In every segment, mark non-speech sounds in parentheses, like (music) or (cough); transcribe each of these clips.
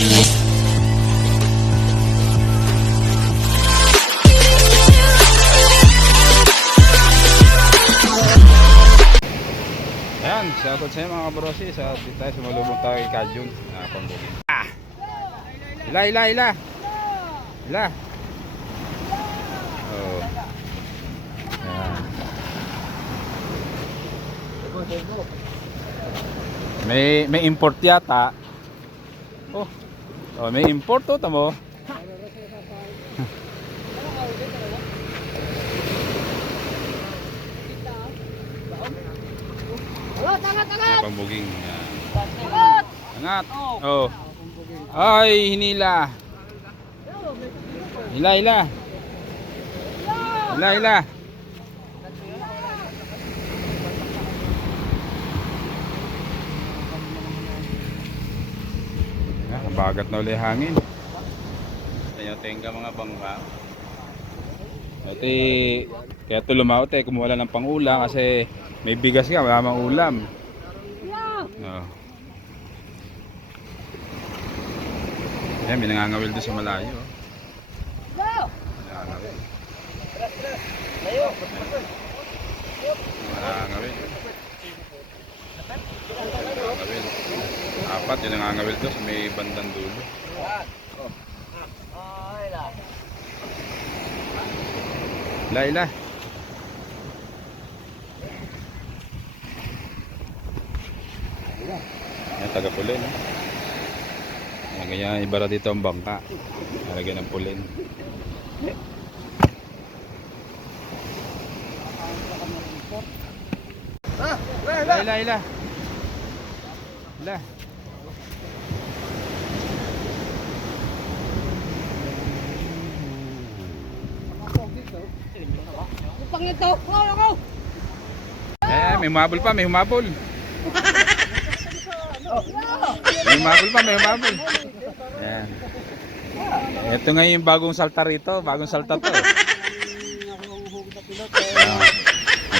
Ayan, shoutout sa mga kabrosi. Sa dito tayo sumalubong tayo kay Kajun. Ah, pambugin. Ah! Ila, ila, ila! Ila! Oh. Ayan. May may import yata. Oh. Oh, may import to tamo. Ayan, pambuging. Ayan. Angat. Oh. Ay, hinila. Hila, hila. Hila, hila. Ah, bagat na uli hangin. Tayo tenga mga bangka. Ito kaya ito lumaot eh, kumuha lang ng pangula kasi may bigas ka, wala mang ulam. Oh. Ayan, may nangangawil doon sa malayo. Nangangawil. Nangangawil. Nangangawil. Apat yung nangangawil doon sa may bandang dulo. Ila, ila. Yan, taga pulin. Ganyan, ibara dito ang bangka. Nalagyan ng pulin. Ila, ila, ila. Pang ito, wow ako! Eh, may humabol pa, may humabol. May humabol pa, may humabol. Yan. Ito ngayon yung bagong salta rito, bagong salta to. Ah,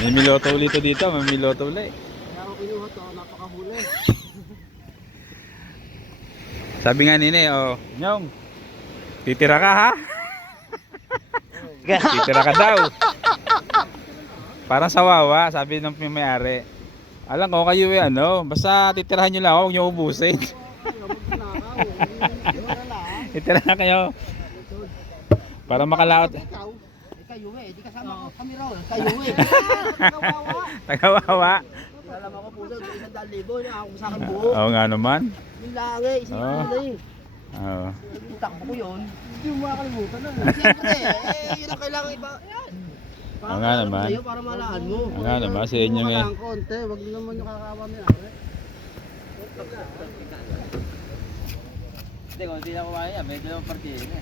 may miloto ulit to dito, may miloto ulit. Sabi nga nini, oh, Nyong, titira ka ha? Titira ka daw. Parang sawawa, sabi ng may-ari. Alam ko kayo eh, ano, basta titirahan nyo lang ako, huwag nyo ubusin. (laughs) Titira na kayo. Para makalaot. Ikaw, ikaw eh, di kasama ko kami raw. Kayo eh. (laughs) Tagawawa. Alam ako po daan libo, na ako sa akin buo. Oo nga naman. Yung lang eh, isipin na eh. Oo. Takbo ko yun, hindi mo makakalimutan na. Siyempre eh, yun ang kailangan iba. Yan. Para nga naman. sa'yo, para malaan mo. Oo nga naman, sa inyo nga. Kung konti, wag naman yung kakawa mo yan. Hindi, kung hindi na kumain yan, medyo naman partido na.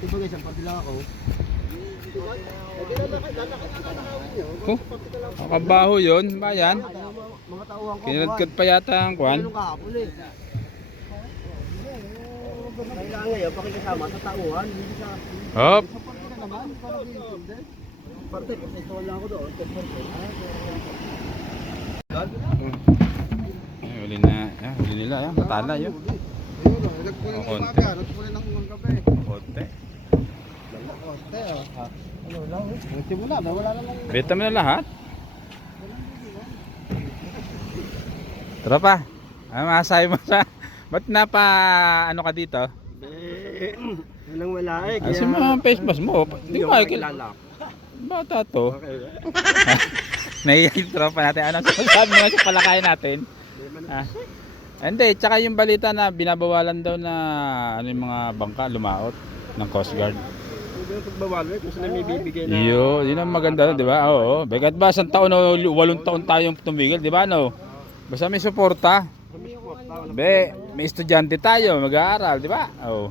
Di ba guys, ang pati lang ako. Oh, Makabaho yun, bayan. Kiniladkad pa yata ang kwan. Ano eh. Kailangan ngayon, pakikasama sa tauhan, hindi sa... Hop. Sa parte na naman, para hindi Parte, kasi ito lang ako doon. sa parte. Ay, huli na. Ah, huli nila. Ayan, patala yun. Ayun, oh, nagpunin ng ano, nagpunin ng gabi. Konti. Konti, oh. Ano lang, eh. Simula, wala namang... Beta mo na lahat. Tropa. Ano masasabi mo sa... Ba't napa ano ka dito? Eh, (clears throat) walang wala eh. Kasi mga face mask mo. Hindi ko makikil. kilala. Bata to. Okay. (laughs) Naiyak yung tropa natin. Ano sabi mo sa palakayan natin? Ah. Hindi, tsaka yung balita na binabawalan daw na ano yung mga bangka lumaot ng Coast Guard. Hindi yung pagbawal kung saan may bibigay na... Iyo, yun ang maganda, di ba? Oo. Bekat ba, isang taon o walong taon tayong tumigil, di ba? No? Basta may suporta. Be, may estudyante tayo, mag-aaral, di ba? Oo.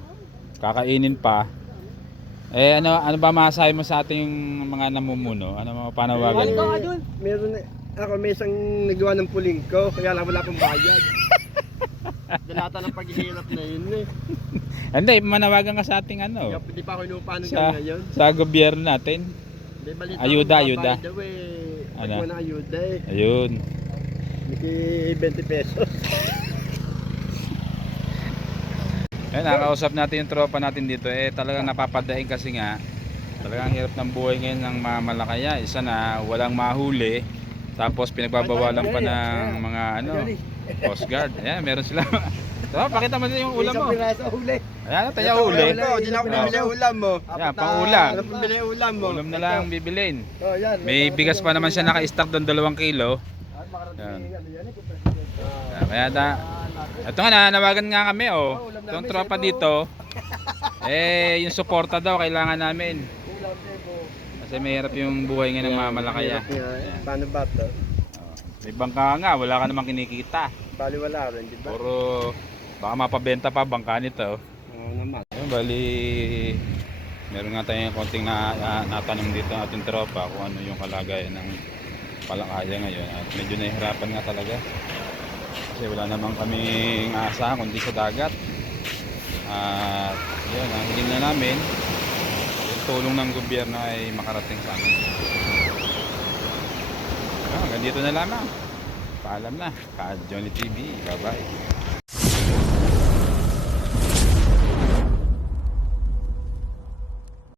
Kakainin pa. Eh, ano ano ba masasabi mo sa ating mga namumuno? Ano mga panawagan mo? Meron ako may isang nagawa ng puling ko, kaya lang wala pang bayad. (laughs) Dalata ng paghihirap na yun eh. (laughs) Hindi, manawagan ka sa ating ano? Kaya Hindi pa ako inupahan Sa, hanggang ngayon. sa gobyerno natin. Hindi, balita Ayuda, ayuda. daw eh. Ano? Ng ayuda eh. Ayun. Niki 20 pesos. (laughs) Eh, nakausap natin yung tropa natin dito. Eh, talagang napapadaing kasi nga. Talagang hirap ng buhay ngayon ng mga Malakaya. Isa na, walang mahuli. Tapos pinagbabawalan pa ng mga ano, Coast Guard. Ayan, meron sila. (laughs) Diba, pakita mo din yung ulam mo. Isang piraso huli. Ayan, tayo huli. Ito, di na ako bibili ulam mo. Yan, pang-ulam. Ano pambili ulam mo? Ulam na lang bibilin. Oh, yan. May bigas pa naman siya naka-stock doon, dalawang kilo. Yan. Yan, Kaya da, ito nga, nanawagan nga kami, oh. Itong tropa dito, (laughs) eh, yung suporta daw, kailangan namin. Kasi mahirap yung buhay ngayon ng mga Malakaya. Yan. Paano ba to? Oh. May bangka nga, wala ka namang kinikita. Baliwala rin, di ba? Puro, baka mapabenta pa bangka nito. Oo naman. Bali, meron nga tayong konting na, na, natanong dito ang ating tropa kung ano yung kalagayan ng palakaya ngayon. At medyo nahihirapan nga talaga. Kasi wala namang kaming asa kundi sa dagat. At yun, ang hiling na namin, yung tulong ng gobyerno ay makarating sa amin. Hanggang dito na lamang. Paalam na. Ka Johnny TV. Bye-bye.